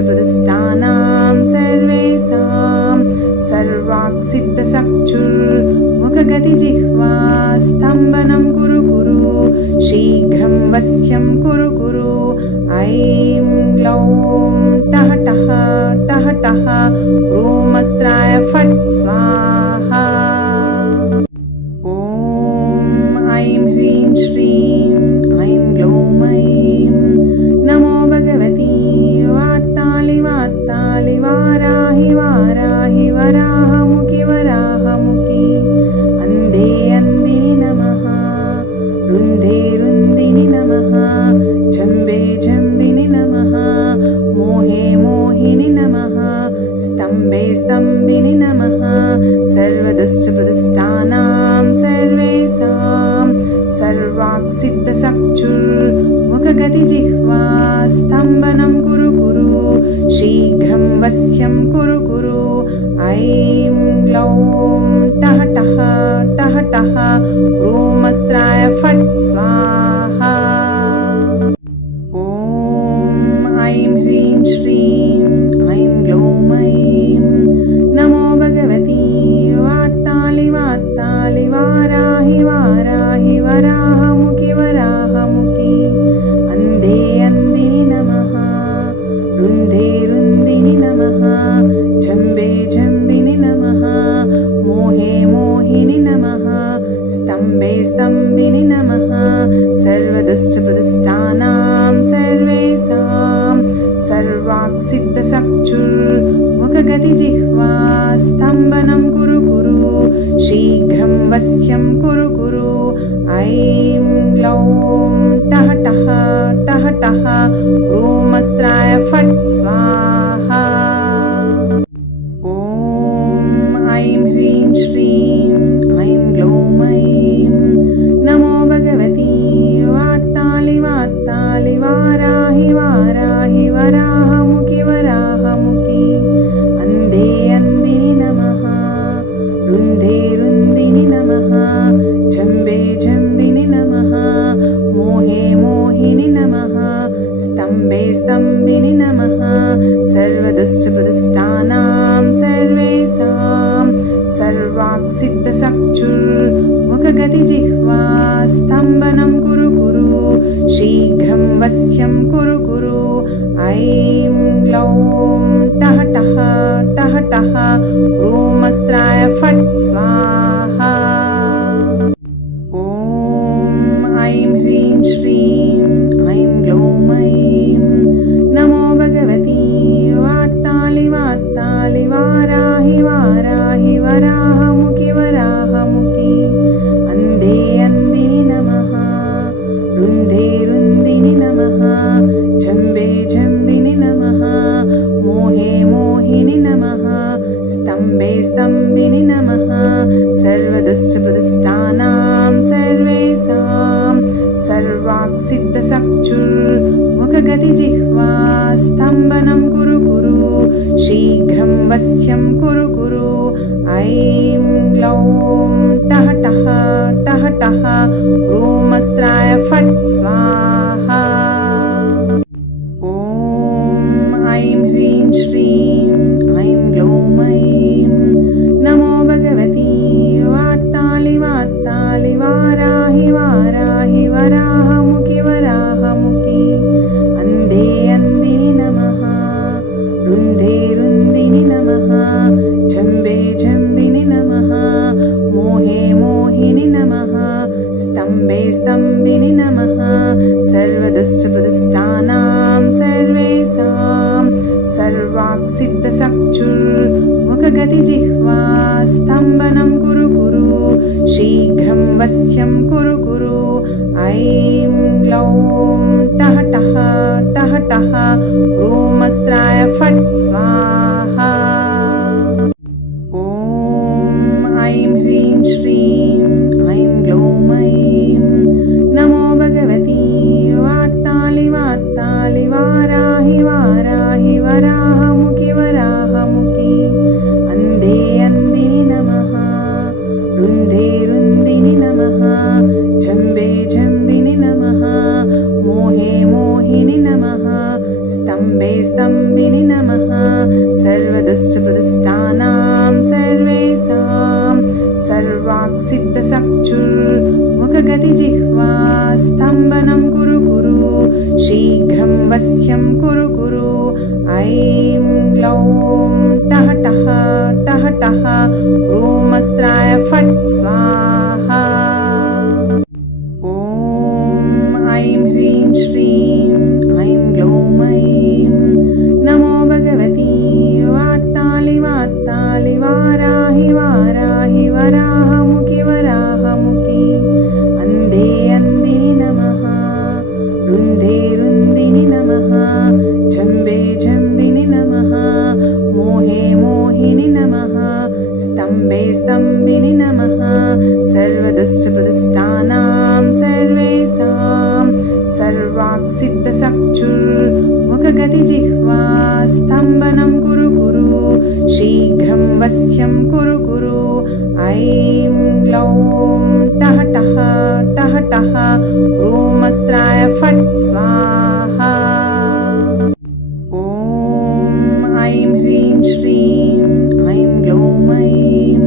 सर्वदुष्टप्रतिष्ठानां सर्वेषां सर्वाक्सिद्धचक्षुर्मुखगतिजिह्वा स्तम्भनं कुरु कुरु शीघ्रं वश्यं कुरु कुरु ऐं ग्लौं टः टः टः टः ॐ फट् स्वाहा ॐ ऐं ह्रीं श्रीं ऐं ग्लौं ऐं नमो भगवती वार्तालि वार्तालि वाराहि वाराहि वराहमुखि वराहमुखि अन्धे अन्दिनि नमः रुन्धे रुन्दिनि नमः जम्बे जम्बिनि नमः मोहे मोहिनि नमः स्तम्भे स्तम्भिनि नमः सर्वदुष्टप्रतिष्ठानां सर्वेषां सर्वाक्सिद्धचक्षुर्मुखगतिजिह्वा स्तम्भनं कुरु कुरु शीघ्रं वश्यं कुरु कुरु ऐं ग्लौं टः टः टः टः ॐ फट् स्वाहा ॐ ऐं ह्रीं श्रीं ऐं ग्लौं ऐं नमो भगवती वार्तालि वार्तालि वाराहि वाराहि वराहमुखि वराहमुखि अन्धे अन्दिनि नमः रुन्धे रुन्दिनि नमः जम्बे जम्बिनि नमः मोहे मोहिनि नमः स्तम्भे स्तम्भिनि नमः सर्वदुष्टप्रतिष्ठानां सर्वेषां सर्वाक्सिद्धचक्षुर्मुखगतिजिह्वा स्तम्भनं कुरु कुरु शीघ्रं वश्यं कुरु कुरु ऐं ग्लौं टः टः टः टः ॐ फट् स्वाहा ॐ ऐं ह्रीं श्रीं ऐं ग्लौं ऐं नमो भगवती वार्तालि वार्तालि वाराहि वाराहि वराहमुखि वराहमुखि अन्धे अन्दिनि नमः रुन्धे रुन्दिनि नमः जम्बे जम्बिनि नमः मोहे मोहिनि नमः स्तम्भे स्तम्भिनि नमः सर्वदुष्टप्रतिष्ठानां सर्वेषां सर्वाक्सिद्धचक्षुर्मुखगतिजिह्वा स्तम्भनं कुरु कुरु शीघ्रं वश्यं कुरु कुरु ऐं ग्लौं टः टः टः टः ॐ फट् स्वाहा ॐ ऐं ह्रीं श्रीं ऐं ग्लौं ऐं नमो भगवती वार्तालि वार्तालि वाराहि वाराहि वराहमुखि वराहमुखि अन्धे अन्दिनि नमः रुन्धे रुन्दिनि नमः जम्बे जम्बिनि नमः मोहे मोहिनि नमः स्तम्भे स्तम्भिनि नमः सर्वदुष्टप्रतिष्ठानां सर्वेषां सर्वाक्सिद्धचक्षुर्मुखगतिजिह्वा स्तम्भनं कुरु कुरु शीघ्रं वश्यं कुरु कुरु ऐं ग्लौं टः टः टः टः ॐ फट् स्वाहा ॐ ऐं ह्रीं श्रीं ऐं ग्लौं ऐं नमो भगवती वार्तालि वार्तालि वाराहि वाराहि वराहमुखि वराहमुखि अन्धे अन्दिनि नमः रुन्धे रुन्दिनि नमः जम्बे जम्बिनि नमः मोहे मोहिनि नमः स्तम्भे स्तम्भिनि नमः सर्वदुष्टप्रतिष्ठानां सर्वेषां सर्वाक्सिद्धचक्षुर्मुखगतिजिह्वा स्तम्भनं कुरु कुरु शीघ्रं वश्यं कुरु कुरु ऐं ग्लौं टः टः टः टः ॐ फट् स्वाहा ॐ ऐं ह्रीं श्रीं ऐं ग्लौं ऐं नमो भगवती वार्तालि वार्तालि वाराहि वाराहि वराहमुखि वराहमुखि अन्धे अन्दिनि नमः रुन्धे रुन्दिनि नमः जम्बे जम्बिनि नमः मोहे मोहिनि नमः स्तम्भे स्तम्भिनि नमः सर्वदुष्टप्रतिष्ठानां सर्वेषां सर्वाक्सिद्धचक्षुर्मुखगतिजिह्वा स्तम्भनं कुरु कुरु शीघ्रं वश्यं कुरु कुरु ऐं लौं टः टः टः टः ॐ फट् स्वाहा ॐ ऐं ह्रीं श्रीं ऐं ग्लौं ऐं नमो भगवती वार्तालि वार्तालि वाराहि वाराहि वराहमुखि वराहमुखि अन्धे अन्धिनि नमः रुन्धे रुन्धिनि नमः जम्बे जम्बिनि नमः मोहे मोहिनि नमः स्तम्भे स्तम्भिनि नमः सर्वदुष्टप्रतिष्ठानां सर्वेषां सर्वाक्सिद्धचक्षुर्मुखगतिजिह्वा स्तम्भनं कुरु कुरु शीघ्रं वश्यं कुरु कुरु ऐं लौं टः टः टः टः ॐ फट् स्वाहा ॐ ऐं ह्रीं श्रीं ऐं ग्लौं ऐं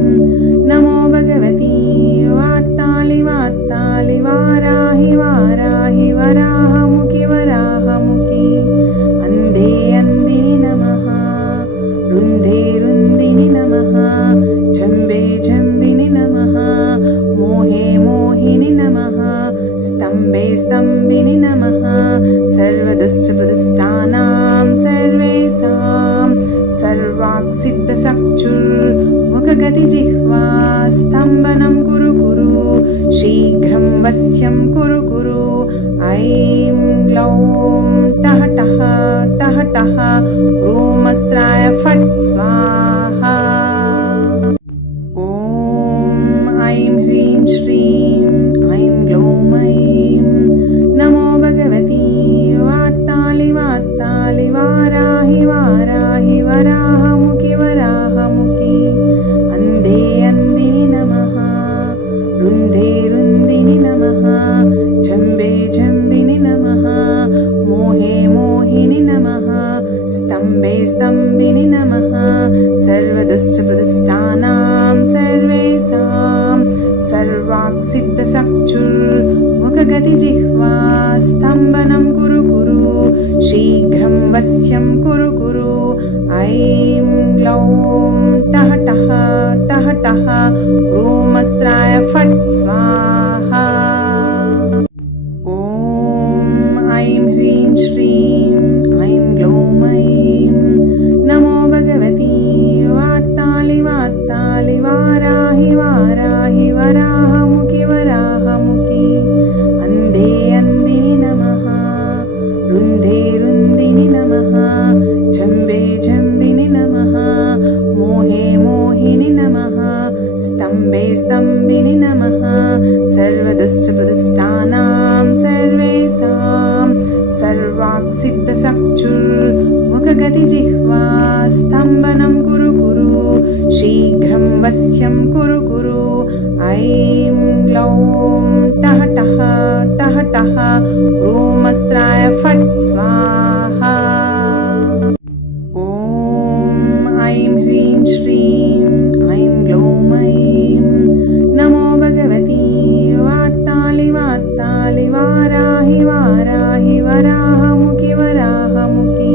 नमो भगवती वार्तालि वार्तालि वाराहि वाराहि वराहमुखि वराहमुखि अन्धे अन्धिनि नमः रुन्धे रुन्धिनि नमः जम्बे जम्बिनि नमः मोहे मोहिनि नमः स्तम्भे स्तम्भिनि नमः सर्वदुष्टप्रतिष्ठानां सर्वेषां सर्वाक्सिद्धचक्षुर्मुखगतिजिह्वा स्तम्भनं कुरु कुरु शीघ्रं वश्यं कुरु कुरु ऐं लौं टः टः टः टः ॐ फट् स्वाहा ॐ ऐं ह्रीं श्रीं ऐं ग्लौं ऐं नमो भगवती वार्तालि वार्तालि वाराहि वाराहि वराहमुखि वराहमुखि अन्धे अन्धिनि नमः रुन्धे रुन्धिनि नमः जम्बे जम्बिनि नमः मोहे मोहिनि नमः स्तम्भे स्तम्भिनि नमः सर्वदुष्टप्रतिष्ठानां सर्वेषां सर्वाक्सिद्धचक्षुर्मुखगतिजिह्वा स्तम्भनं कुरु कुरु शीघ्रं वश्यं कुरु कुरु ऐं लौं टः टः टः टः ॐ फट् स्वाहा ॐ ऐं ह्रीं श्रीं ऐं ग्लौं ऐं नमो भगवती वार्तालि वार्तालि वाराहि वाराहि वराहमुखि वराहमुखि अन्धे अन्धिनि नमः रुन्धे रुन्धिनि नमः जम्बे जम्बिनि नमः मोहे मोहिनि नमः स्तम्भे स्तम्भिनि नमः सर्वदुष्टप्रतिष्ठानां सर्वेषां सर्वाक्सिद्धचक्षुर्मुखगतिजिह्वा स्तम्भनं कुरु कुरु शीघ्रं वश्यं कुरु कुरु ऐं लौं टः टः टः टः ॐ फट् स्वाहा ॐ ऐं ह्रीं श्रीं ऐं ग्लौं ऐं नमो भगवती वार्तालि वार्तालि वाराहि वाराहि वराहमुखि वराहमुखि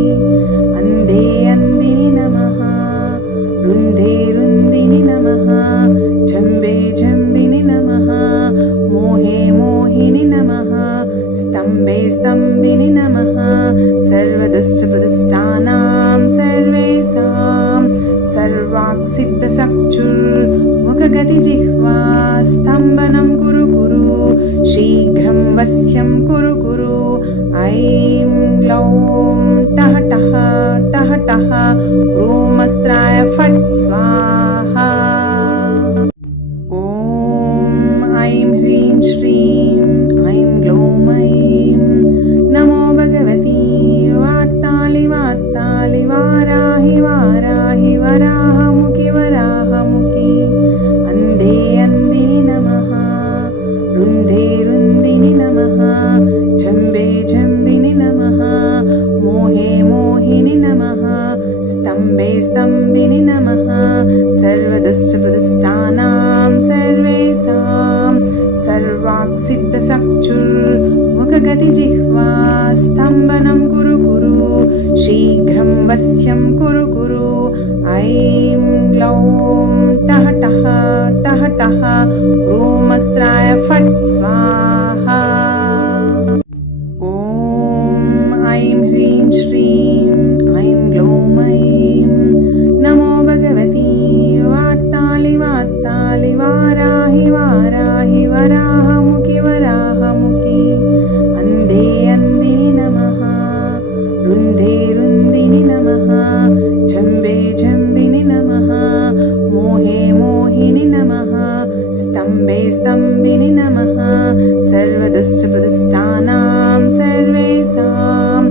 अन्धे अन्धिनि नमः रुन्धे रुन्धिनि नमः जम्बे जम्बिनि नमः मोहे मोहिनि नमः स्तम्भे स्तम्भिनि नमः सर्वदुष्टप्रतिष्ठानां सर्वेषां सर्वाक्सिद्धचक्षुर्मुखगतिजिह्वा स्तम्भनं कुरु कुरु शीघ्रं वश्यं कुरु कुरु ऐं लौं टः टः टः टः ॐ फट् स्वाहा ॐ ऐं ह्रीं श्रीं ऐं ग्लौं ऐं नमो भगवती वार्तालि वार्तालि वाराहि वाराहि वराहमुखि वराहमुखि अन्धे अन्धिनि नमः रुन्धे रुन्धिनि नमः जम्बे जम्बिनि नमः मोहे मोहिनि नमः सर्वदुष्टप्रतिष्ठानां सर्वेषां सर्वाक्सिद्धचक्षुर्मुखगतिजिह्वा स्तम्भनं कुरु कुरु शीघ्रं वश्यं कुरु कुरु ऐं लौं टः टः टः टः ॐ फट् स्वाहा ॐ ऐं ह्रीं श्रीं ऐं ग्लौं ऐं नमो भगवती वार्ताळि वार्ताळि वाराहि वाराहि वराहमुखि वराहमुखि अन्धे अन्धिनि नमः रुन्धे रुन्धिनि नमः जम्बे जम्बिनि नमः मोहे मोहिनि नमः स्तम्भे स्तम्भिनि नमः सर्वदुष्टप्रतिष्ठानां सर्वेषां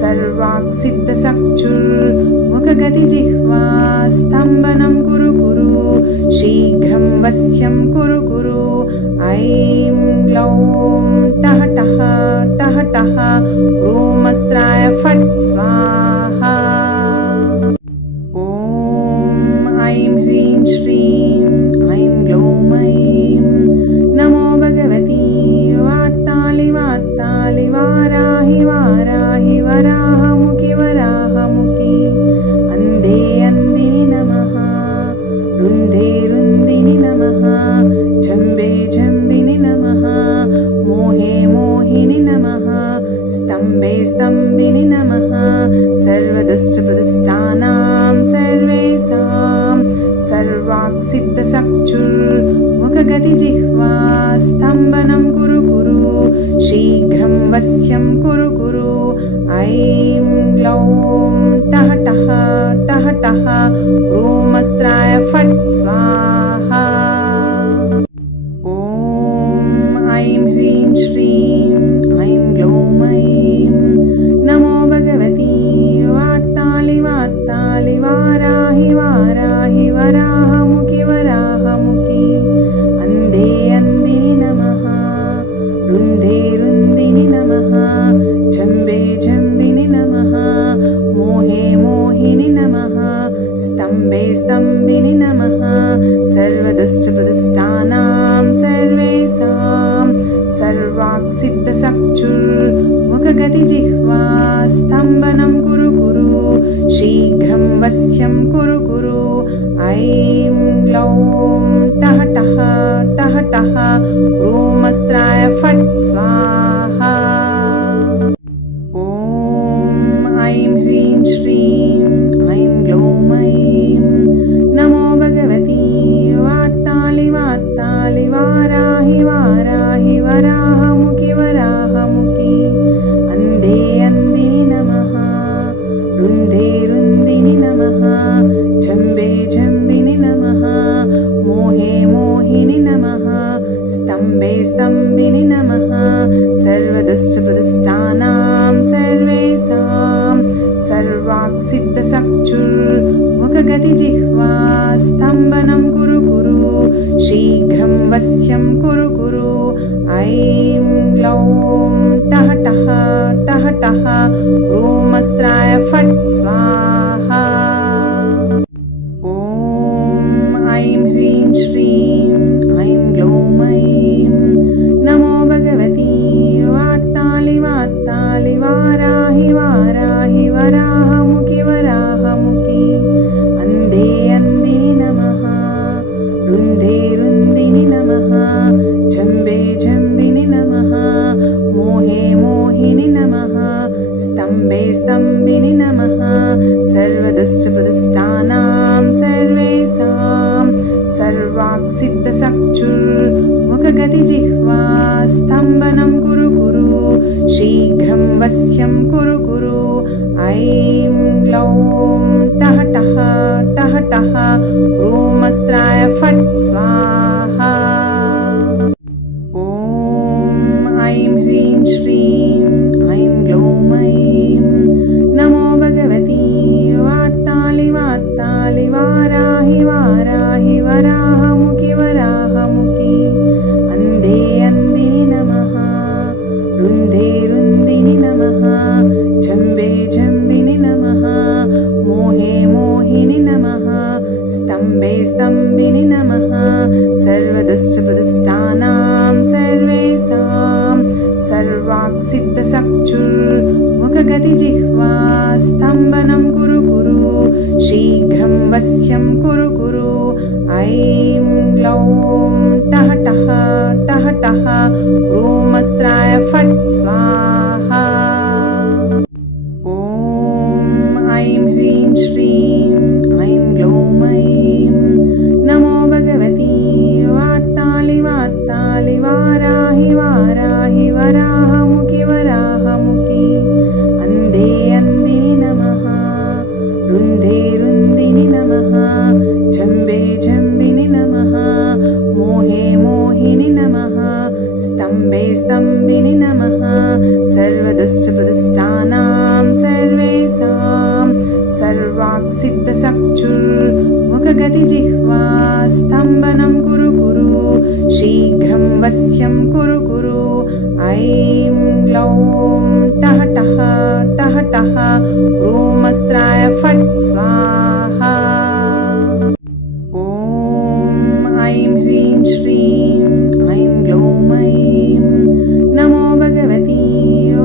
सर्वाक्सिद्धचक्षुर्मुखगतिजिह्वा स्तम्भनं कुरु कुरु शीघ्रं वश्यं कुरु कुरु ऐं लौं टः टः टः टः ॐ फट् स्वाहा ॐ ऐं ह्रीं श्रीं ऐं ग्लौं ऐं नमो भगवती वार्ताळि वार्ताळि वाराहि वाराहि वराहमुखि वराहमुखि अन्धे अन्धिनि नमः रुन्धे रुन्धिनि नमः जम्बे जम्बिनि नमः मोहे मोहिनि नमः स्तम्भे स्तम्भिनि नमः सर्वदुष्टप्रतिष्ठानां सर्वेषां सर्वाक्सिद्धचक्षुर्मुखगतिजिह्वा स्तम्भनं कुरु कुरु शीघ्रं वश्यं कुरु कुरु ऐं लौं टः टः टः टः ॐ फट् स्वाहा ॐ ऐं ह्रीं श्रीं ऐं ग्लौं ऐं नमो भगवती वार्ताळि वार्ताळि वाराहि वाराहि वराहमुखि वराहमुखि अन्धे अन्धिनि नमः रुन्धे रुन्धिनि नमः जम्बे जम्बिनि नमः मोहे मोहिनि नमः स्तम्भे स्तम्भिनि नमः सर्वदुष्टप्रतिष्ठानां सर्वेषां सर्वाक्सिद्धचक्षुर्मुखगतिजिह्वा स्तम्भनं कुरु कुरु शीघ्रं वश्यं कुरु कुरु ऐं लौं टः टः टः टः ॐ फट् स्वाहा ॐ ऐं ह्रीं श्रीं ऐं ग्लौं ऐं नमो भगवती वार्ताळि वार्ताळि वाराहि वाराहि वराहमुखि वराहमुखि अन्धे अन्धिनि नमः रुन्धे रुन्धिनि नमः जम्बे जम्बिनि नमः मोहे मोहिनि नमः स्तम्भे स्तम्भिनि नमः सर्वदुष्टप्रतिष्ठानां सर्वेषां सर्वाक्सिद्धचक्षुर्मुखगतिजिह्वा स्तम्भनं कुरु कुरु शीघ्रं वश्यं कुरु कुरु ऐं लौं टः टः टः टः ॐ फट् स्वाहा ॐ ऐं ह्रीं श्रीं ऐं ग्लौं ऐं नमो भगवती वार्ताळि वार्ताळि वाराहि वाराहि वराहमुखि वराहमुखि अन्धे अन्धिनि नमः रुन्धे रुन्धिनि नमः जम्बे जम्बिनि नमः मोहे मोहिनि नमः स्तम्भे स्तम्भिनि नमः सर्वदुष्टप्रतिष्ठानां सर्वेषां सर्वाक्सिद्धचक्षुर्मुखगतिजिह्वा स्तम्भनं कुरु कुरु शीघ्रं वश्यं कुरु कुरु ऐं लौं टः टः टः टः ॐ फट् स्वाहा ॐ ऐं ह्रीं श्रीं ऐं ग्लौं ऐं नमो भगवती वार्ताळि वार्ताळि वाराहि वाराहि वराहमुखि वराहमुखि अन्धे अन्धिनि नमः रुन्धे रुन्धिनि नमः जम्बे जम्बिनि नमः मोहे मोहिनि नमः स्तम्भे स्तम्भिनि सर्वाक्सिद्धचक्षुर्मुखगतिजिह्वा स्तम्भनं कुरु कुरु शीघ्रं वश्यं कुरु कुरु ऐं ग्लौं टः टः टः टः ह्रूमस्त्राय फट् स्वाहा ॐ ऐं ह्रीं श्रीं ऐं ग्लौं ऐं नमो भगवती वार्तालि वार्तालि वाराहि वाराहि वराहमुखि वराहमुखि अन्धे अन्दिनि नमः रुन्धे रुन्दिनि नमः जम्बे जम्बिनि नमः मोहे मोहिनि नमः स्तम्भे स्तम्भिनि नमः सर्वदुष्टप्रतिष्ठानां सर्वेषां सर्वाक्सिद्धचक्षुर्मुखगतिजिह्वा स्तम्भनं कुरु कुरु शीघ्रं वश्यं कुरु कुरु ऐं ग्लौं टः टः टः टः ह्रूमस्त्राय फट् स्वाहा ॐ ऐं ह्रीं श्रीं ऐं ग्लौं ऐं नमो भगवती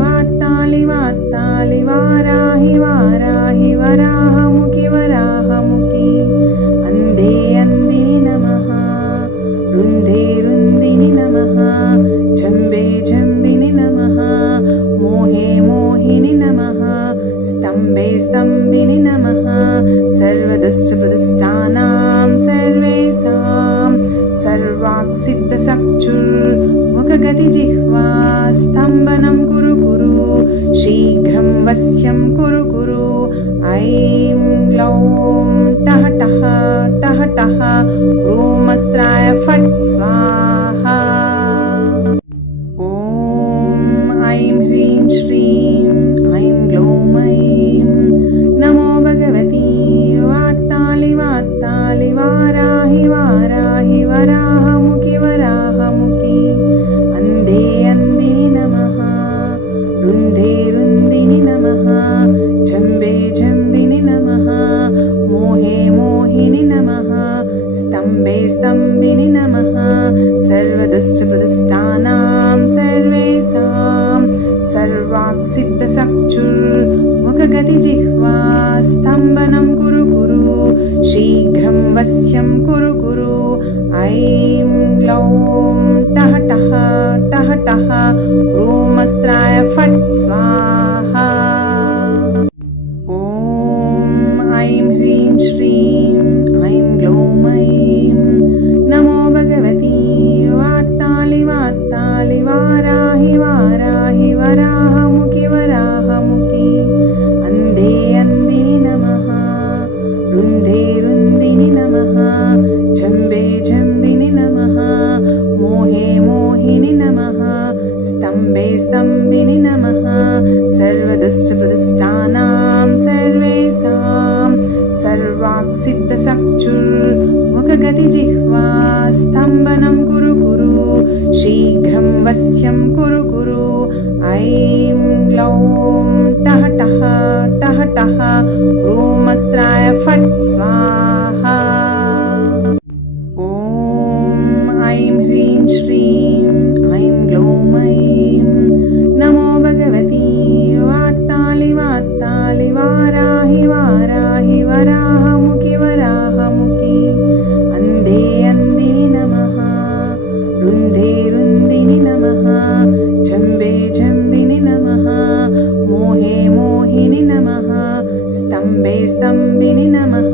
वार्तालि वार्तालि वाराहि वाराहि वराहमुखि वराहमुखि अन्धे अन्दिनि नमः रुन्धे रुन्दिनि नमः जम्बे जम्बिनि नमः मोहे मोहिनि नमः स्तम्भे स्तम्भिनि नमः सर्वदुष्टप्रतिष्ठानां सर्वेषां सर्वाक्सिद्धचक्षुर्मुखगतिजिह्वा स्तम्भनं कुरु कुरु शीघ्रं वश्यं कुरु कुरु ऐं ग्लौं टः टः टः टः ह्रूमस्त्राय फट् स्वाहा ॐ ऐं ह्रीं श्रीं ऐं ग्लौं ऐं नमो भगवती वार्तालि वार्तालि वाराहि वाराहि वराहमुखि वराहमुखि अन्धे अन्दिनि नमः रुन्धे रुन्दिनि नमः जम्बे जम्बिनि नमः मोहे मोहिनि नमः स्तम्भे स्तम्भिनि नमः सर्वदुष्टप्रतिष्ठानां सर्वेषां सर्वाक्सिद्धचक्षुर्मुखगतिजिह्वा स्तम्भनं कुरु कुरु शीघ्रं वश्यं कुरु कुरु ऐं ग्लौं टः टः टः टः ह्रूमस्त्राय फट् स्वाहा ॐ ऐं ह्रीं श्रीं ऐं ग्लौं ऐं नमो भगवती वार्तालि वार्तालि वाराहि वाराहि वराहमुखि वराहमुखि अन्धे अन्दिनि नमः रुन्धे रुन्दिनि नमः जम्बे जम्बिनि नमः मोहे मोहिनि नमः स्तम्भे स्तम्भिनि नमः सर्वदुष्टप्रतिष्ठानां सर्वेषां सर्वाक्सिद्धचक्षुर्मुखगतिजिह्वा स्तम्भनं कुरु कुरु शीघ्रं वश्यं कुरु कुरु ऐं ग्लौं टः टः टः टः ह्रूमस्त्राय फट् स्वाहा ॐ ऐं ह्रीं श्रीं ऐं ग्लौं ऐं नमो भगवती वार्तालि वार्तालि वाराहि वाराहि वराहमुखि वराहमुखि अन्धे अन्दिनि नमः रुन्धे रुन्दिनि नमः जम्बे जम्बिनि नमः मोहे मोहिनि नमः स्तम्भे स्तम्भिनि नमः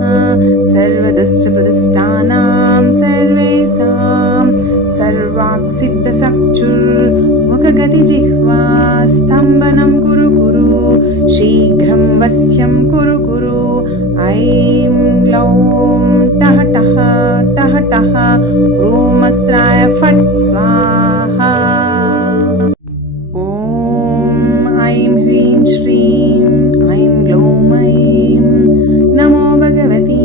सर्वदुष्टप्रतिष्ठानां सर्वेषां सर्वाक्सिद्धचक्षुर्मुखगतिजिह्वा स्तम्भनं कुरु कुरु शीघ्रं वश्यं कुरु कुरु ऐं ग्लौं टः टः टः टः ह्रूमस्त्राय फट् स्वाहा ॐ ऐं ह्रीं श्रीं ऐं ग्लौं ऐं नमो भगवती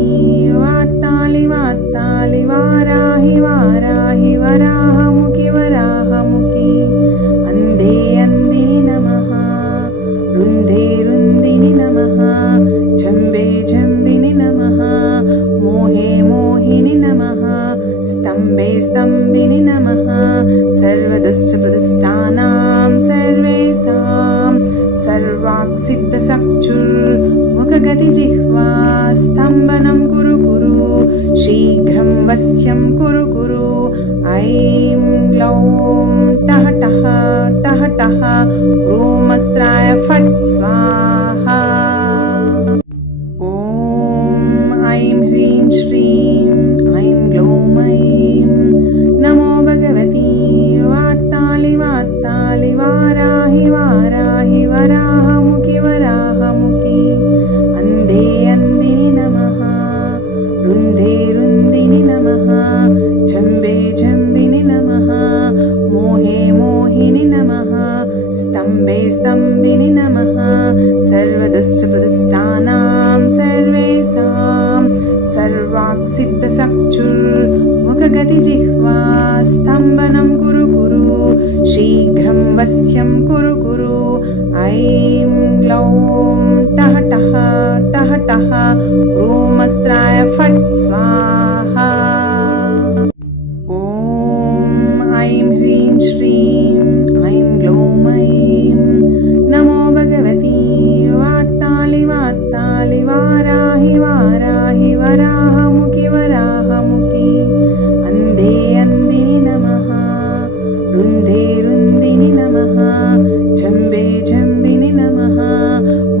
वार्तालि वार्तालि वाराहि वाराहि वराहमुखि वराहमुखि अन्धे अन्दिनि नमः रुन्धे रुन्दिनि नमः जम्बे जम्बिनि नमः मोहे मोहिनि नमः स्तम्भे स्तम्भिनि नमः सर्वदुष्ट मुखगतिजिह्वा स्तम्भनं कुरु कुरु शीघ्रं वश्यं कुरु कुरु ऐं ग्लौं टः टः टः टः ह्रूमस्त्राय फट् स्वाहा ॐ ऐं ह्रीं श्रीं ऐं ग्लौं ऐं नमो भगवती वार्ताळि वार्ताळि वाराहि वाराहि वराहमुखि वराहमुखि अन्धे अन्दिनि नमः रुन्धे रुन्दिनि नमः जम्बे जम्बिनि नमः मोहे मोहिनि नमः स्तम्भे स्तम्भिनि नमः सर्वदुष्टप्रतिष्ठानां सर्वेषां सर्वाक्सिद्धचक्षुर्मुखगतिजिह्वा स्तम्भनं कुरु कुरु शीघ्रं वश्यं कुरु कुरु ऐं ग्लौं टः टः टः टः ह्रूमस्त्राय फट् स्वाहा ॐ ऐं ह्रीं श्रीं ऐं ग्लौं ऐं नमो भगवती वार्ताळि वार्ताळि वाराहि वाराहि वराहमुखि वराहमुखि अन्धे अन्दिनि नमः रुन्धे रुन्दिनि नमः जम्बे जम्बिनि नमः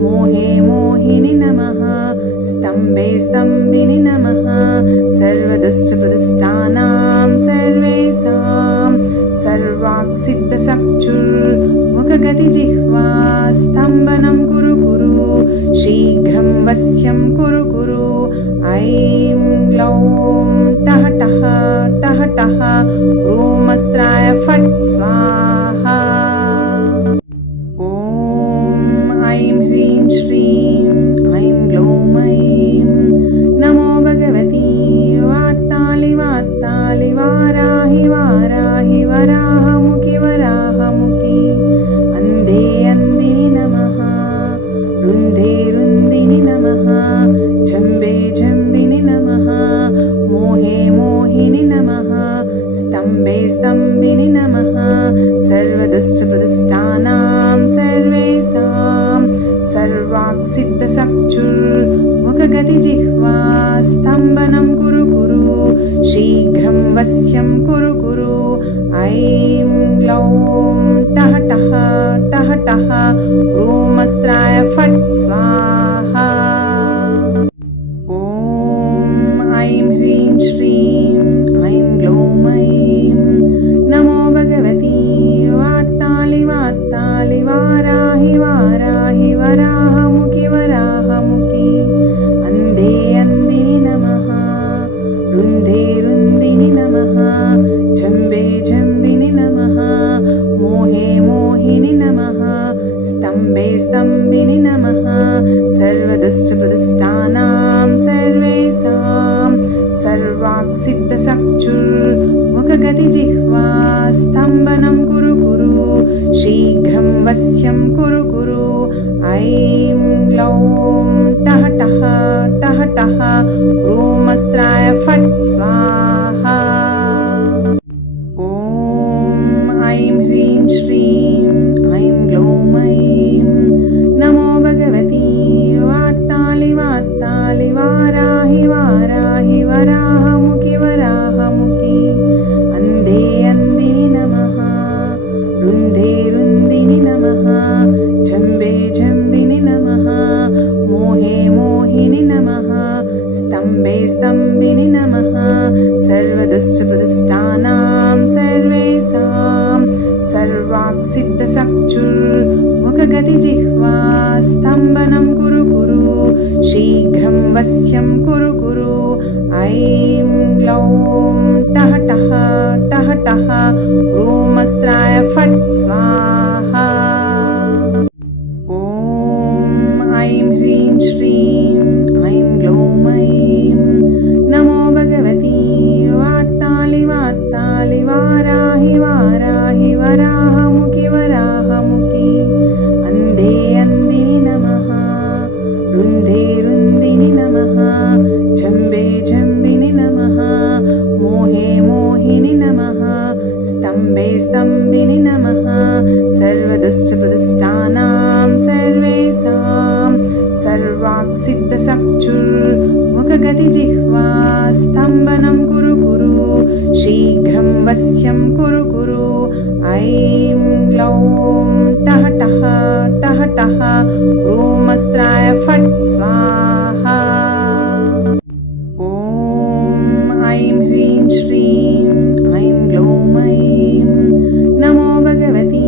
मोहे मोहिनि नमः स्तम्भे स्तम्भिनि नमः सर्वदुष्टप्रतिष्ठानां सर्वेषां सर्वाक्सिद्धचक्षुर्मुखगतिजिह्वा स्तम्भनं कुरु कुरु शीघ्रं वश्यं कुरु कुरु ऐं ग्लौं टः टः टः टः ह्रूमस्त्राय फट् स्वाहा ॐ ऐं ह्रीं श्रीं ऐं ग्लौं ऐं नमो भगवती वार्ताळि वार्ताळि वाराहि वाराहि वराहमुखि वराहमुखि अन्धे अन्दिनि नमः रुन्धे रुन्दिनि नमः जम्बे जम्बिनि नमः मोहे मोहिनि नमः स्तम्भे स्तम्भिनि नमः सर्वदुष्टप्रतिष्ठानां सर्वेषां सर्वाक्सिद्धचक्षुर्मुखगतिजिह्वा स्तम्भनं कुरु कुरु शीघ्रं वश्यं कुरु कुरु ऐं ग्लौं टः टः टः टः ह्रूमस्त्राय फट् स्वाहा ॐ ऐं ह्रीं श्रीं ऐं ग्लौं ऐं नमो भगवती वार्ताळि वार्ताळि वाराहि वाराहि वराहमुखि वराहमुखि अन्धे अन्दिनि नमः रुन्धे रुन्दिनि नमः जम्बे जम्बिनि नमः मोहे मोहिनि नमः स्तम्भे स्तम्भिनि नमः सर्वदुष्टप्रतिष्ठानां सर्वेषां सर्वाक्सिद्धचक्षुर्मुखगतिजिह्वा स्तम्भनं कुरु कुरु शीघ्रं वश्यं कुरु कुरु ऐं ग्लौं टः टः टः टः ह्रूमस्त्राय फट् स्वाहा ॐ ऐं ह्रीं श्रीं ऐं ग्लौं ऐं नमो भगवती वार्ताळि वार्ताळि वाराहि वाराहि वराहमुखि वराहमुखि अन्धे अन्दिनि नमः रुन्धे रुन्दिनि नमः जम्बे जम्बिनि नमः मोहे मोहिनि नमः स्तम्भे स्तम्भिनि नमः सर्वदुष्टप्रतिष्ठानां सर्वेषां सर्वाक्सिद्धचक्षुर्मुखगतिजिह्वा स्तम्भनं कुरु कुरु शीघ्रं वश्यं कुरु कुरु ऐं ग्लौं टः टः टः टः ह्रूमस्त्राय फट् स्वाहा ॐ ऐं ह्रीं श्रीं ऐं ग्लौं ऐं नमो भगवती वार्ताळि वार्ताळि वाराहि वाराहि वराहमुखि वराहमुखि अन्धे अन्दिनि नमः रुन्धे रुन्दिनि नमः जम्बे जम्बिनि नमः मोहे मोहिनि नमः स्तम्भे स्तम्भिनि नमः सर्वाक्सिद्धचक्षुर्मुखगतिजिह्वा स्तम्भनं कुरु कुरु शीघ्रं वश्यं कुरु कुरु ऐं ग्लौं टः टः टः टः ह्रूमस्त्राय फट् स्वाहा। ऐं ह्रीं श्रीं ऐं ग्लौं ऐं नमो भगवती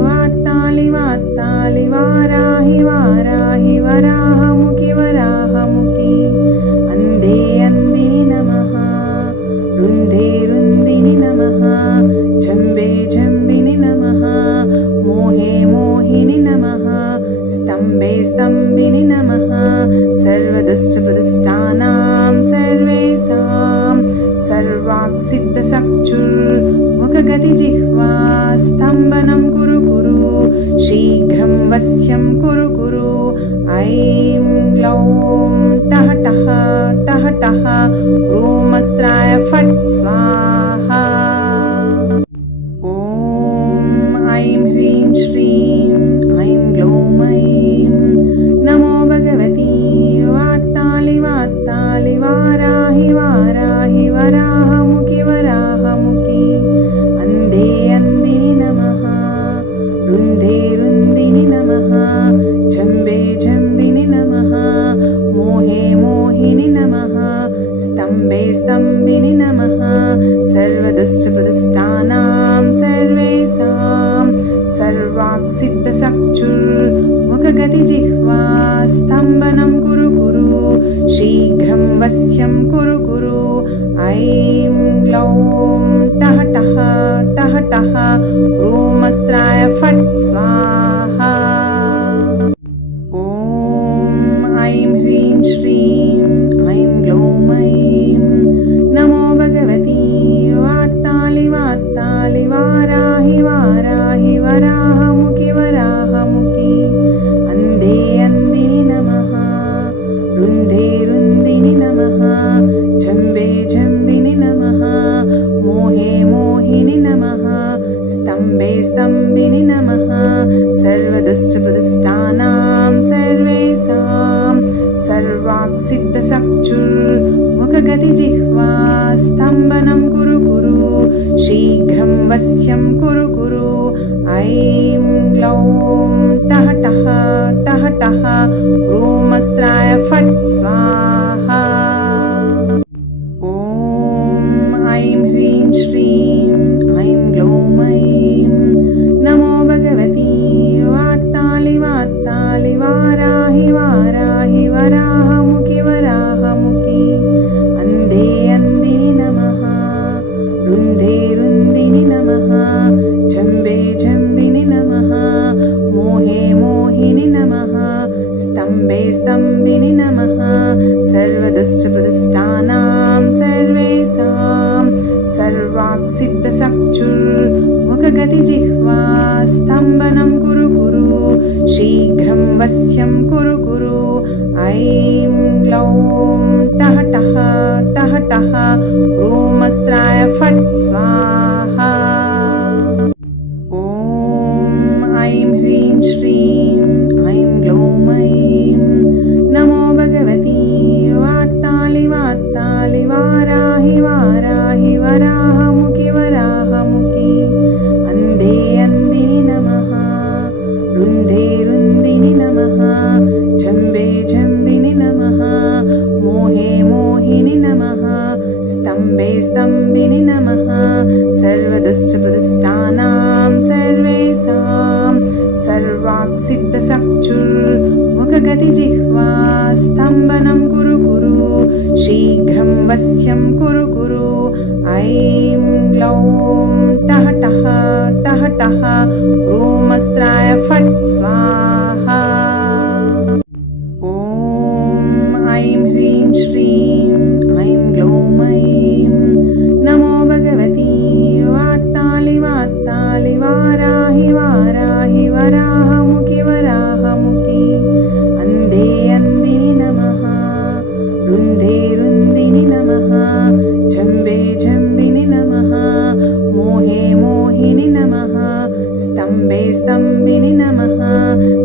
वार्ताळि वार्ताळि वाराहि वाराहि वराहमुखि वराहमुखि अन्धे अन्धिनि नमः रुन्धे रुन्धिनि नमः जम्बे जम्बिनि नमः मोहे मोहिनि नमः स्तम्भे स्तम्भिनि नमः सर्वदुष्टप्रतिष्ठानां सर्वेषां सर्वाक्सिद्धचक्षुर्मुखगतिजिह्वा स्तम्भनं कुरु कुरु शीघ्रं वश्यं कुरु कुरु ऐं ग्लौं टः टः टः टः ह्रूमस्त्राय फट् स्वाहा। ऐं ह्रीं श्रीं ऐं ग्लौं ऐं नमो भगवती वार्ताळि वार्ताळि वाराहि वाराहि वराहमुखि वराहमुखि अन्धे अन्धिनि नमः रुन्धे रुन्धिनि नमः जम्बे जम्बिनि नमः मोहे मोहिनि नमः स्तम्भे स्तम्भिनि नमः सर्वदुष्टप्रतिष्ठानां सर्वेषां सर्वाक्सिद्धचक्षुर्मुखगतिजिह्वा स्तम्भनं कुरु कुरु शीघ्रं वश्यं कुरु कुरु ऐं ग्लौं टः टः टः टः ह्रूमस्त्राय फट् स्वाहा। ऐं ह्रीं श्रीं ऐं ग्लौं ऐं नमो भगवती वार्ताळि वार्ताळि वाराहि वाराहि वराहमुखि वराहमुखि अन्धे अन्धिनि नमः रुन्धे रुन्धिनि नमः जम्बे जम्बिनि नमः मोहे मोहिनि नमः स्तम्भे स्तम्भिनि नमः सर्वदुष्टप्रतिष्ठानां सर्वेषां सर्वाक्सिद्धचक्षुर्मुखगतिजिह्वा स्तम्भनं कुरु कुरु शीघ्रं वश्यं कुरु कुरु ऐं ग्लौं टः टः टः टः ह्रूमस्त्राय फट् स्वाहा। ऐं ह्रीं श्रीं ऐं ग्लौं ऐं नमो भगवती वार्ताळि वार्ताळि वाराहि वाराहि वराहमुखि वराहमुखि अन्धे अन्धिनि नमः रुन्धे रुन्धिनि नमः जम्बे जम्बिनि नमः मोहे मोहिनि नमः स्तम्भे स्तम्भिनि नमः सर्वदुष्टप्रतिष्ठानां सर्वेषां सर्वाक्सिद्धचक्षुर्मुखगतिजिह्वा स्तम्भनं कुरु कुरु शीघ्रं वश्यं कुरु कुरु ऐं ग्लौं टः टः टः टः ह्रूमस्त्राय फट् स्वाहा। ऐं ह्रीं श्रीं ऐं ग्लौं ऐं नमो भगवती वार्ताळि वार्ताळि वाराहि वाराहि वराहमुखि वराहमुखि अन्धे अन्धिनि नमः रुन्धे रुन्धिनि नमः जम्बे जम्बिनि नमः मोहे मोहिनि नमः स्तम्भे स्तम्भिनि नमः सर्वदुष्टप्रतिष्ठानां सर्वेषां सर्वाक्सिद्धचक्षुर्मुखगतिजिह्वा स्तम्भनं कुरु कुरु शीघ्रं वश्यं कुरु कुरु ऐं ग्लौं टः टः टः टः ह्रूमस्त्राय फट् स्वाहा। ऐं ह्रीं श्रीं ऐं ग्लौं ऐं नमो भगवती वार्ताळि वार्ताळि वाराहि वाराहि वराहमुखि वराहमुखि अन्धे अन्धिनि नमः रुन्धे रुन्धिनि नमः जम्बे जम्बिनि नमः मोहे मोहिनि नमः स्तम्भे स्तम्भे स्तम्भिनि नमः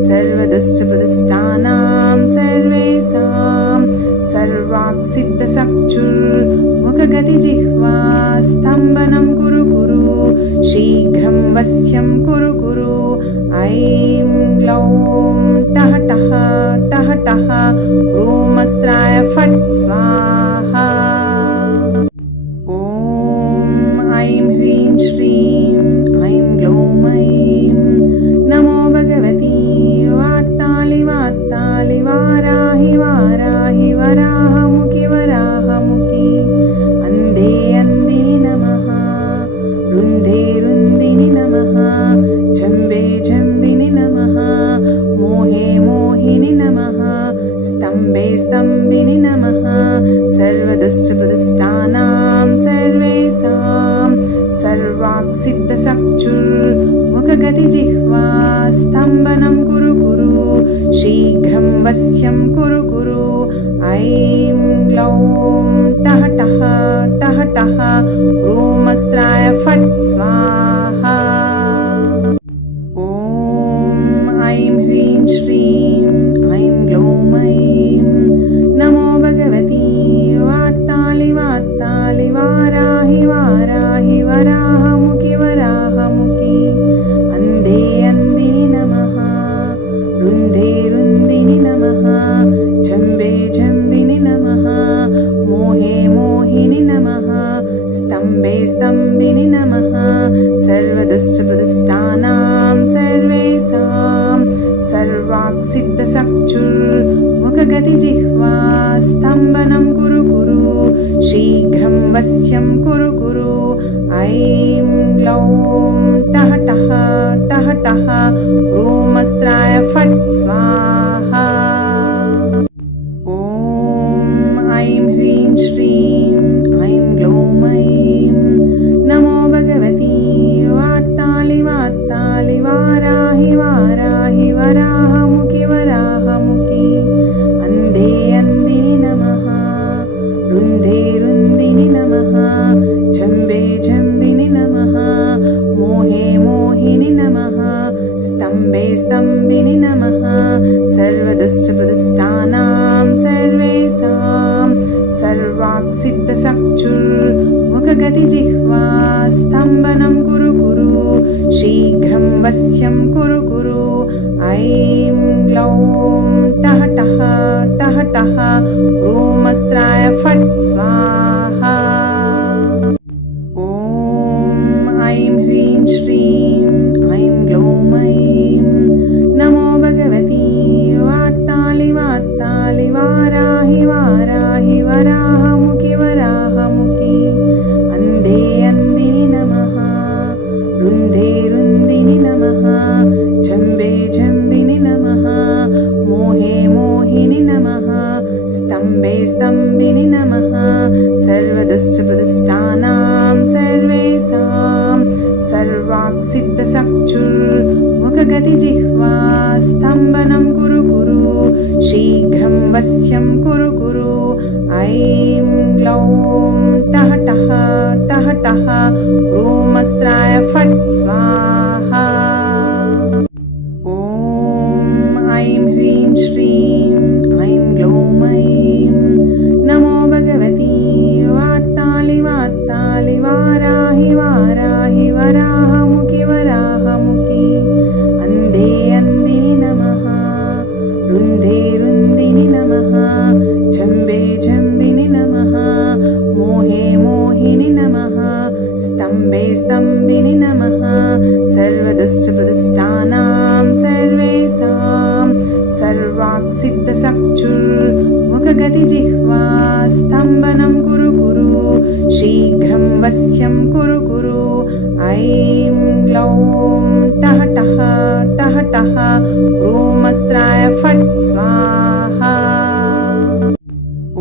सर्वदुष्टप्रतिष्ठानां सर्वेषां सर्वाक्सिद्धचक्षुर्मुखगतिजिह्वा स्तम्भनं कुरु कुरु शीघ्रं वश्यं कुरु कुरु ऐं ग्लौं टः टः टः टः ॐ फट् स्वाहा ॐ ऐं ह्रीं श्रीं ऐं ग्लौं ऐं नमो भगवती वार्ताळि वार्ताळि वाराहि वाराहि वराहमुखि वराहमुखि अन्धे अन्दिनि नमः रुन्धे रुन्दिनि नमः जम्बे जम्बिनि नमः मोहे मोहिनि नमः स्तम्भे स्तम्भिनि नमः सर्वदुष्टप्रतिष्ठानां सर्वेषां सर्वाक्सिद्धचक्षुर्मुखगतिजिह्वा स्तम्भनं कुरु कुरु शीघ्रं वश्यं कुरु कुरु ऐं ग्लौं टः टः टः टः ॐ फट् स्वाहा ॐ ऐं ह्रीं श्रीं ऐं ग्लौं ऐं नमो भगवती वार्ताळि वार्ताळि वाराहि वाराहि वराहमुखि वराहमुखि अन्धे अन्दिनि नमः रुन्धे रुन्दिनि नमः जम्बे जम्बिनि नमः मोहे मोहिनि नमः स्तम्भे स्तम्भिनि नमः सर्वदुष्टप्रतिष्ठानां सर्वेषां सर्वाक्सिद्धचक्षुर्मुखगतिजिह्वा स्तम्भनं कुरु कुरु शीघ्रं वश्यं कुरु कुरु ऐं ग्लौं टः टः टः टः ॐ फट् स्वाहा ॐ ऐं ह्रीं श्रीं ऐं ग्लौं ऐं नमो भगवती वार्ताळि वार्ताळि वाराहि वाराहि वराहमुखि वराहमुखि अन्धे अन्दिनि नमः रुन्धे रुन्दिनि नमः जम्बे जम्बिनि नमः मोहे मोहिनि नमः स्तम्भे स्तम्भिनि नमः सर्वदुष्टप्रतिष्ठानां सर्वेषां सर्वाक्सिद्धचक्षुर्मुखगतिजिह्वा स्तम्भनं कुरु कुरु शीघ्रं वश्यं कुरु कुरु ऐं ग्लौं टः टः टः टः ॐ फट् स्वाहा ॐ ऐं ह्रीं श्रीं ऐं ग्लौं ऐं नमो भगवती वार्ताळि वार्ताळि वाराहि वाराहि वराहमुखि वराहमुखि अन्धे अन्दिनि नमः रुन्धे रुन्दिनि नमः जम्बे जम्बिनि नमः मोहे मोहिनि नमः स्तम्भे स्तम्भिनि नमः सर्वदुष्टप्रतिष्ठानां सर्वेषां सर्वाक्सिद्धचक्षुर्मुखगतिजिह्वा स्तम्भनं कुरु कुरु शीघ्रं वश्यं कुरु कुरु ऐं ग्लौं टः टः टः टः ॐ फट् स्वाहा ॐ ऐं ह्रीं श्रीं ऐं ग्लौं ऐं नमो भगवती वार्ताळि वार्ताळि वाराहि वाराहि वराहमुखि वराहमुखि अन्धे अन्दिनि नमः रुन्धे रुन्दिनि नमः जम्बे जम्बिनि नमः मोहे मोहिनि नमः स्तम्भे स्तम्भिनि नमः सर्वदुष्टप्रतिष्ठानां सर्वेषां सर्वाक्सिद्धचक्षुर्मुखगतिजिह्वा स्तम्भनं कुरु कुरु शीघ्रं वश्यं कुरु कुरु ऐं ग्लौं टः टः टः टः ॐ फट् स्वाहा ॐ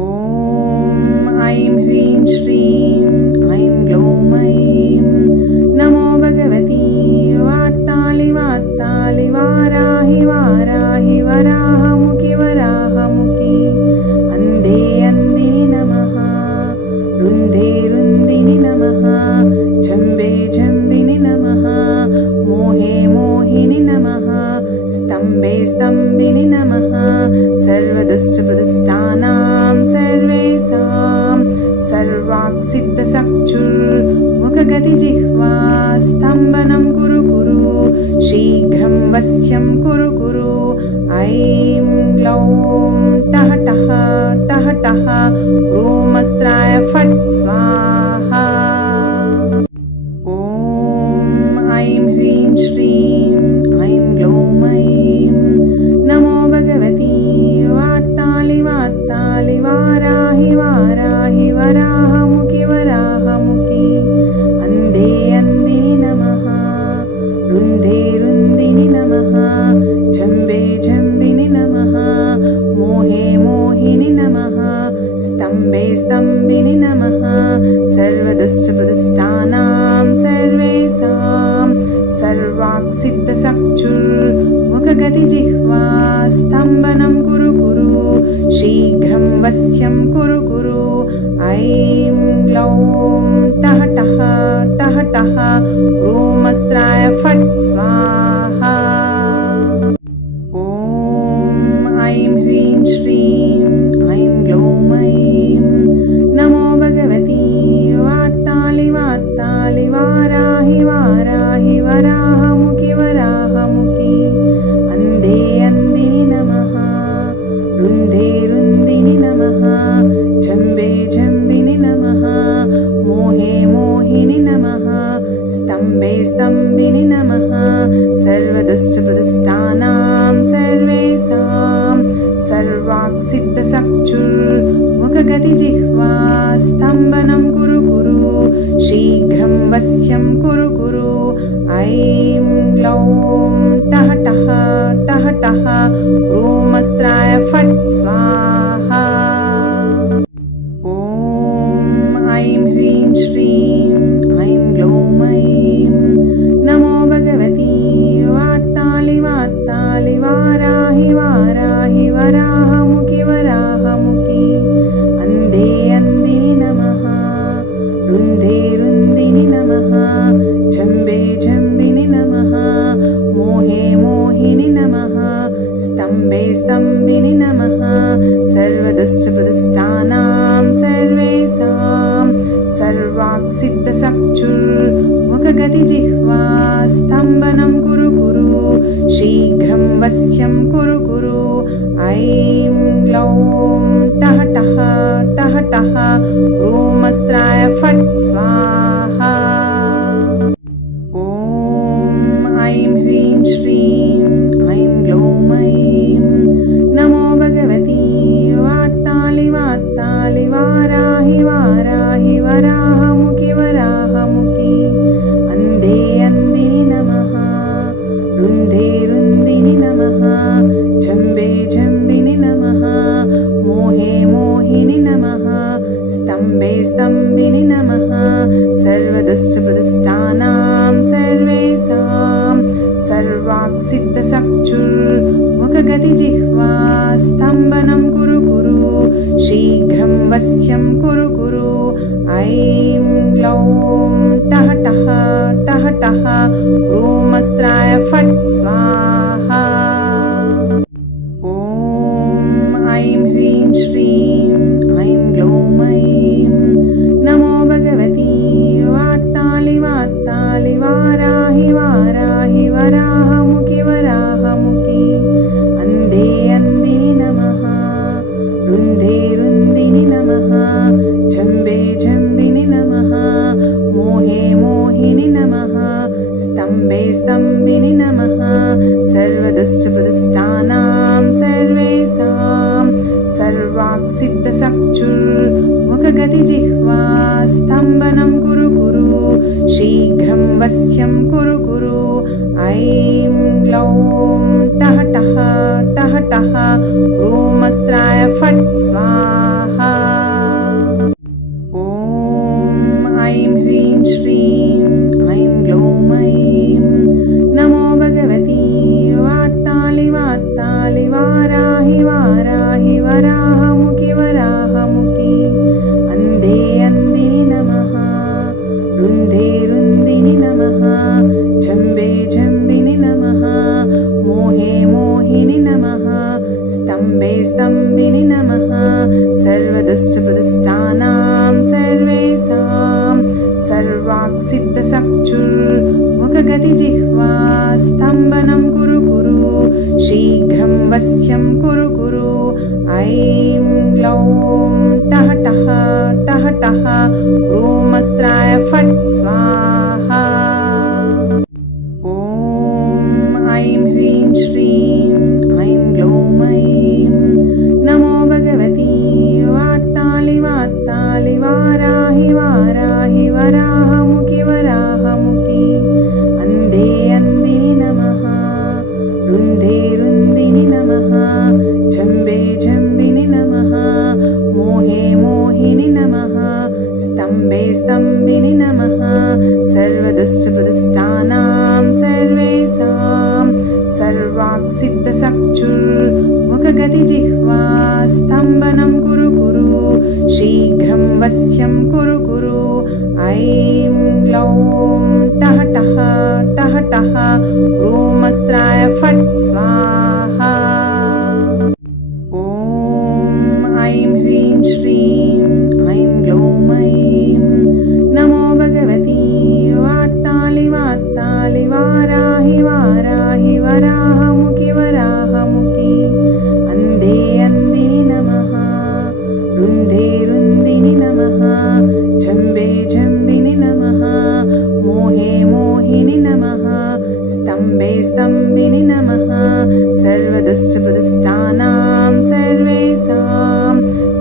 ऐं ह्रीं श्रीं ऐं ग्लौं ऐं नमो भगवती वार्ताळि वार्ताळि वाराहि वाराहि वराहमुखि वराहमुखि अन्धे अन्दिनि नमः रुन्धे रुन्दिनि नमः जम्बे जम्बिनि नमः सर्वदुष्टप्रतिष्ठानां सर्वेषां सर्वाक्सिद्धचक्षुर्मुखगतिजिह्वा स्तम्भनं कुरु कुरु शीघ्रं वश्यं कुरु कुरु ऐं लौं टः टः टः टः ॐ फट् स्वाहा ॐ ऐं ह्रीं श्रीं ऐं ग्लौं ऐं नमो भगवती वार्ताळि वार्ताळि वाराहि वाराहि वराहमुखि वराहमुखि अन्धे अन्दिनि नमः रुन्धे रुन्दिनि नमः जम्बे जम्बिनि नमः मोहे मोहिनि नमः स्तम्भे स्तम्भिनि नमः सर्वदुष्टप्रतिष्ठानां सर्वेषां सर्वाक्सिद्धचक्षुर्मुखगतिजिह्वा स्तम्भनं कुरु कुरु शीघ्रं वश्यं कुरु कुरु ऐं लौं टः टः टः टः ॐ फट् स्वाहा ॐ ऐं ह्रीं श्रीं ऐं ग्लौं ऐं नमो भगवती वार्ताळि वार्ताळि वाराहि वाराहि वराहमुखि वराहमुखि अन्धे अन्दिनि नमः रुन्धे रुन्दिनि नमः जम्बे जम्बिनि नमः मोहे मोहिनि नमः स्तम्भे स्तम्भिनि नमः सर्वदुष्टप्रतिष्ठानां सर्वेषां सर्वाक्सिद्धचक्षुर्मुखगतिजिह्वा स्तम्भनं कुरु कुरु शीघ्रं वश्यं कुरु कुरु ऐं लौं टः टः टः टः ॐ फट् स्वाहा ॐ ऐं ह्रीं श्रीं ऐं ग्लौं ऐं नमो भगवती वार्ताळि वार्ताळि वाराहि वाराहि वराहमुखि वराहमुखि अन्धे अन्दिनि नमः रुन्धे रुन्दिनि नमः जम्बे जम्बिनि नमः मोहे मोहिनि नमः स्तम्भे स्तम्भिनि नमः सर्वदुष्टप्रतिष्ठानां सर्वेषां सर्वाक्सिद्धचक्षुर्मुखगतिजिह्वा स्तम्भनं कुरु कुरु शीघ्रं वश्यं कुरु कुरु ऐं लौं टः टः टः टः ॐ फट् स्वाहा ॐ ऐं ह्रीं श्रीं ऐं ग्लौं ऐं नमो भगवती वार्ताळि वार्ताळि वाराहि वाराहि वराहमुखि वराहमुखि अन्धे अन्दिनि नमः रुन्धे रुन्दिनि नमः जम्बे जम्बिनि नमः मोहे मोहिनि नमः स्तम्भे स्तम्भिनि नमः सर्वदुष्टप्रतिष्ठानां सर्वेषां सर्वाक्सिद्धचक्षुर्मुखगतिजिह्वा स्तम्भनं कुरु कुरु शीघ्रं वश्यं कुरु कुरु ऐं लौं टः टः टः टः ॐ फट् स्वाहा ॐ ऐं ह्रीं श्रीं ऐं ग्लौं ऐं नमो भगवती वार्ताळि वार्ताळि वाराहि वाराहि वराहमुखि वराहमुखि अन्धे अन्दिनि नमः रुन्धे रुन्दिनि नमः जम्बे जम्बिनि नमः, मोहे मोहिनि नमः, स्तम्भे स्तम्भिनि नमः, सर्वदुष्टप्रतिष्ठानां सर्वेषां सर्वाक्सिद्धचक्षुर्मुखगतिजिह्वा स्तम्भनं कुरु कुरु शीघ्रं वश्यं कुरु कुरु ऐं लौं टः टः टः टः ॐ फट् स्वाहा ॐ ऐं ह्रीं श्रीं ऐं ग्लौं ऐं नमो भगवती वार्ताळि वार्ताळि वाराहि वाराहि वराहमुखि वराहमुखि अन्धे अन्दिनि नमः रुन्धे रुन्दिनि नमः जम्बे जम्बिनि नमः मोहे मोहिनि नमः स्तम्भे स्तम्भिनि नमः सर्वदुष्टप्रतिष्ठानां सर्वेषां सर्वाक्सिद्धचक्षुर्मुखगतिजिह्वा स्तम्भनं कुरु कुरु शीघ्रं वश्यं कुरु कुरु ऐं लौं टः टः टः टः ॐ फट् स्वाहा ॐ ऐं ह्रीं श्रीं ऐं ग्लौं ऐं नमो भगवती वार्तालि वार्तालि वाराहि वाराहि वराहमुखि वराहमुखि अन्धे अन्दिनि नमः रुन्धे रुन्दिनि नमः जम्बे जम्बिनि नमः मोहे मोहिनि नमः स्तम्भे स्तम्भिनि नमः सर्वदुष्टप्रतिष्ठानां सर्वेषां सर्वाक्सिद्धचक्षुर्मुखगतिजिह्वा स्तम्भनं कुरु कुरु शीघ्रं वश्यं कुरु कुरु ऐं लौं टः टः टः टः ॐ फट् स्वाहा ॐ ऐं ह्रीं श्रीं ऐं ग्लौं ऐं नमो भगवती वार्तालि वार्तालि वाराहि वाराहि वराहमुखि वराहमुखि अन्धे अन्दिनि नमः रुन्धे रुन्दिनि नमः जम्बे जम्बिनि नमः मोहे मोहिनि नमः स्तम्भे स्तम्भिनि नमः सर्वदुष्टप्रतिष्ठानां सर्वेषां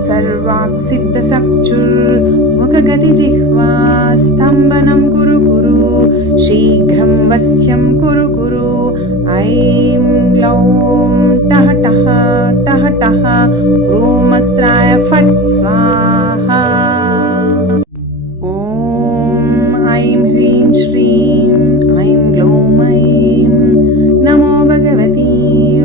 सर्वाक्सिद्धचक्षुर्मुखगतिजिह्वा स्तम्भनं कुरु कुरु शीघ्रं वश्यं कुरु कुरु ऐं लौं टः टः टः टः ॐ फट् स्वाहा ॐ ऐं ह्रीं श्रीं ऐं ग्लौं ऐं नमो भगवती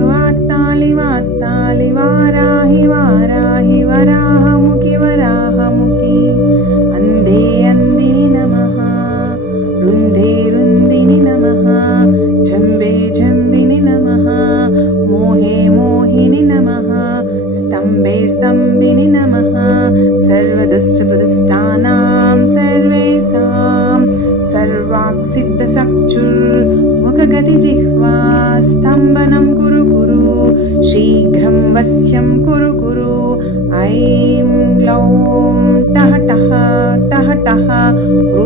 वार्तालि वार्तालि वाराहि वाराहि वराहमुखि वराहमुखि अन्धे अन्दिनि नमः रुन्धे रुन्दिनि नमः जम्बे जम्बिनि नमः मोहे मोहिनि नमः स्तम्भे स्तम्भिनि नमः सर्वदुष्टप्रतिष्ठानां सर्वेषां सर्वाक्सिद्धचक्षुर्मुखगतिजिह्वा स्तम्भनं कुरु कुरु शीघ्रं वश्यं कुरु कुरु ऐं लौं टः टः टः टः ॐ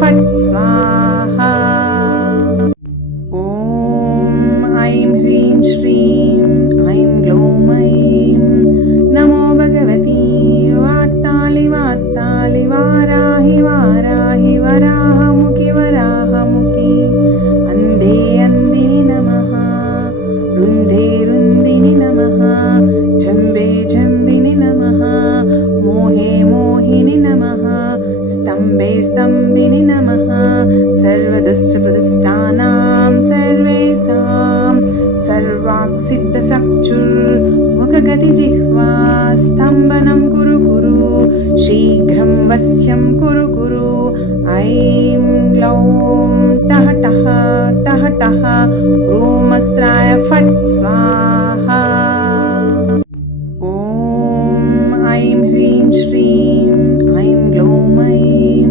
फट् स्वाहा ॐ ऐं ह्रीं श्रीं ऐं ग्लौं ऐं नमो भगवती वार्तालि वार्तालि वाराहि वाराहि वराहमुखि वराहमुखि अन्धे अन्दिनि नमः रुन्धे रुन्दिनि नमः जम्बे जम्बिनि नमः मोहे मोहिनि नमः स्तम्भे स्तम्भिनि नमः सर्वदुष्टप्रतिष्ठानां सर्वेषां सर्वाक्सिद्धचक्षुर्मुखगतिजिह्वा स्तम्भनं कुरु कुरु शीघ्रं वश्यं कुरु कुरु ऐं लौं टः टः टः टः ॐ फट् स्वाहा ॐ ऐं ह्रीं श्रीं ऐं ग्लौं ऐं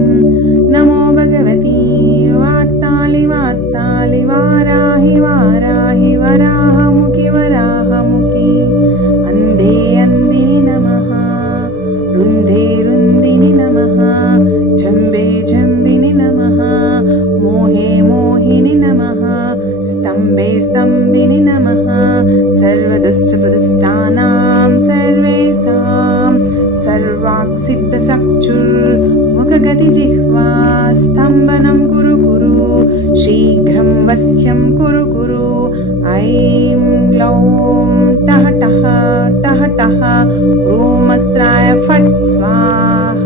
नमो भगवती वार्तालि वार्तालि वाराहि वाराहि वराहमुखि वराहमुखि अन्धे अन्दिनि नमः रुन्धे रुन्दिनि नमः जम्बे जम्बिनि नमः मोहे मोहिनि नमः स्तम्भे स्तम्भिनि नमः सर्वदुष्टप्रतिष्ठानां सर्वेषां सर्वाक्सिद्धचक्षुर्मुखगतिजिह्वा स्तम्भनं कुरु कुरु शीघ्रं वश्यं कुरु कुरु ऐं लौं टः टः टः टः ॐ फट् स्वाहा